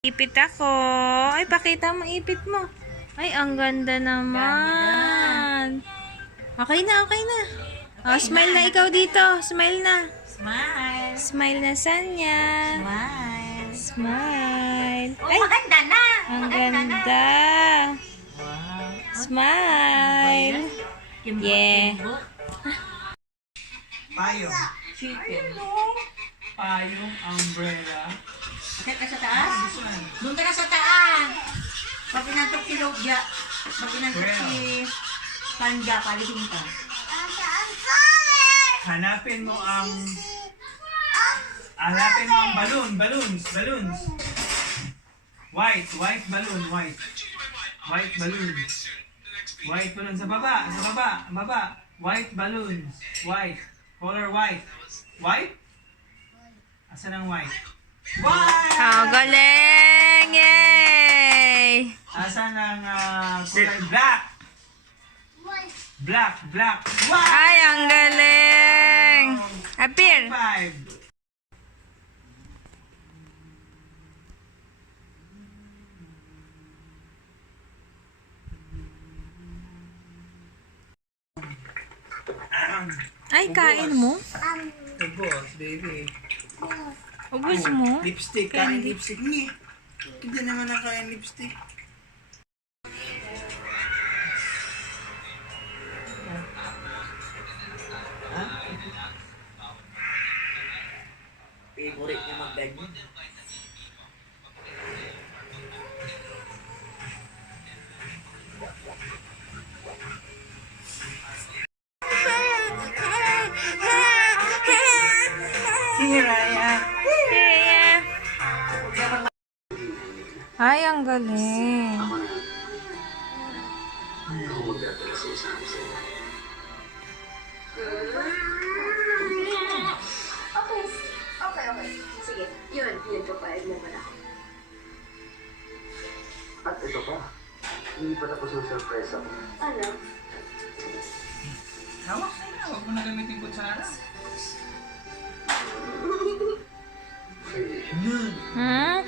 Ipit ako. Ay, pakita mo ipit mo. Ay, ang ganda naman. Okay na, okay na. Oh, smile na ikaw dito. Smile na. Smile. Smile na, Sanya. Smile. Smile. Oh, Ay, maganda na. ang Maganda na. ganda. Wow. Smile. Kimbot, Yeah. kimbot. Payong. Chicken. Payong, umbrella. Bakit ka sa taas? Saan? Doon ka na sa taas. Pag pinantok si Logja, pag pinantok si Panja, palitin ka. Hanapin mo ang balloons. White balloon, white. White balloon. White balloon sa baba. White balloon. White. Color white. White? Asan ang white? White! Oh, galing! Yay! Asan ang kulay black? Black. White! Ay, ang galing! Appear! 5. Ay, kain mo? Ubos, baby. Ubus mo? Lipstick, kain lipstick. Hindi naman nakain lipstick. Favorite niya mag-ganyan. Here I am. Yeah. Ay, ang galing. Okay. Sige, yun papayag naman ako. At ito pa, hindi pa tapos ng surprise ako. Ano? Hawak na yun. Huwag mo na gamitin kutsara.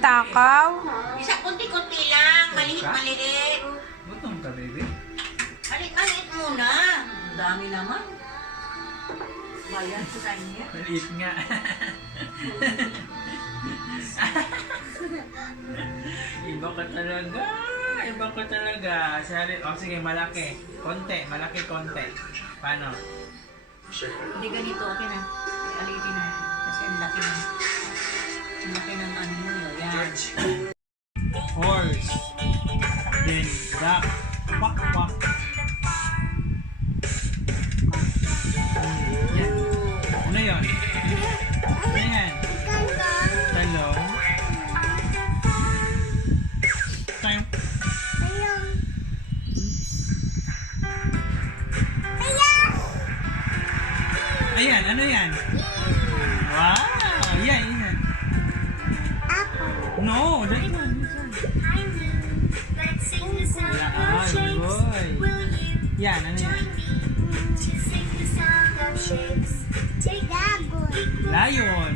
Takaw? Isa kunti-kunti lang. Maliit. Gutom ka, baby. Maliit muna. Ang dami naman. Bayan sa kanya. Maliit nga. Iba ka talaga. Sige, malaki. Malaki konti. Paano? Hindi ganito. Okay na. Alitin na. Kasi ang laki na. Ang laki ng ano mo. Yan. Horse. Then duck. Quack. Yan. Ano yun? Ano yan? Talong. Time. Ayan, ano yan? Wow! Yan. No, that one. Boy. Yan, ano yan? Lion.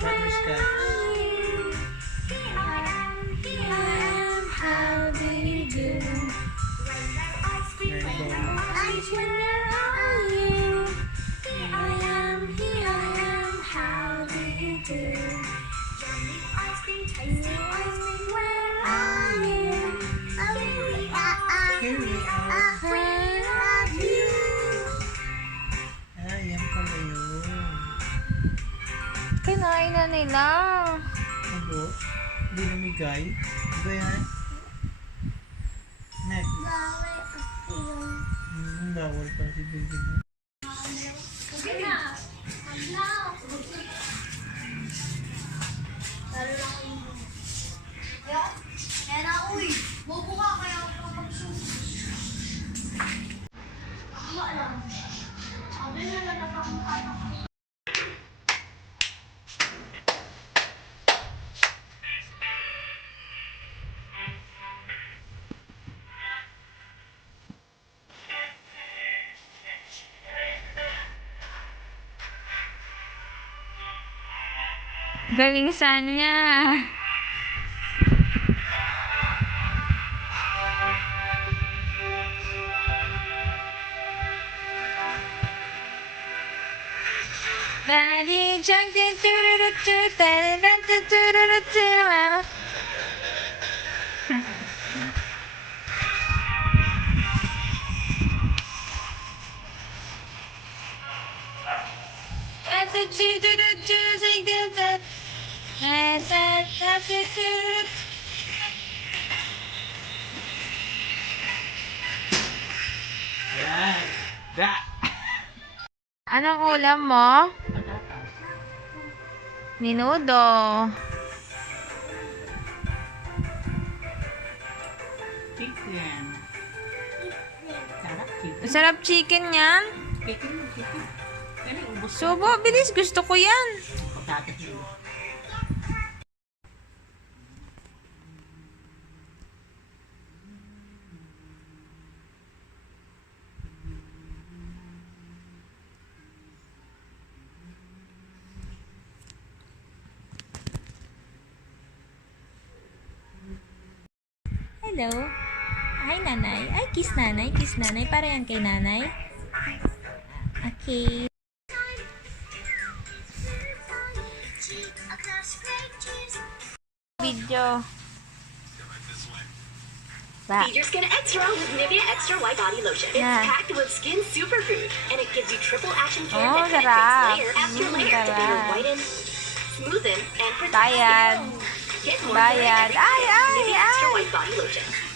Butterscotch. Yan pala yun. Kinain na nila. Abo? Hindi namigay? Ba yan? Next. Bawal pa si baby mo. Kaya na, uy! Bobo ka, kaya ako kapag-susunod. Ako alam. Sabi na nagkakamuka na ka. Galing saan niya. Daddy Jack, Anong ulam mo? Menudo. Chicken. Sarap chicken. Masarap chicken yan. Chicken. Kaya ubos ko. Subo, bilis. Gusto ko yan. Patatas yun. Hello. Hi, nanay. Ay, kiss nanay. Kiss nanay. Para yan kay nanay. Okay. Video. Ba. Feed your skin extra with Nivea Extra White Body Lotion. It's Yeah. packed with skin superfood, and it gives you triple action care Oh, that penetrates sarap. layer after layer to Sarap. whiten, smoothen, and protect Bayad. skin. Get more Bayad. for every Ay, day. ay, Nivea Extra ay. White Body Lotion.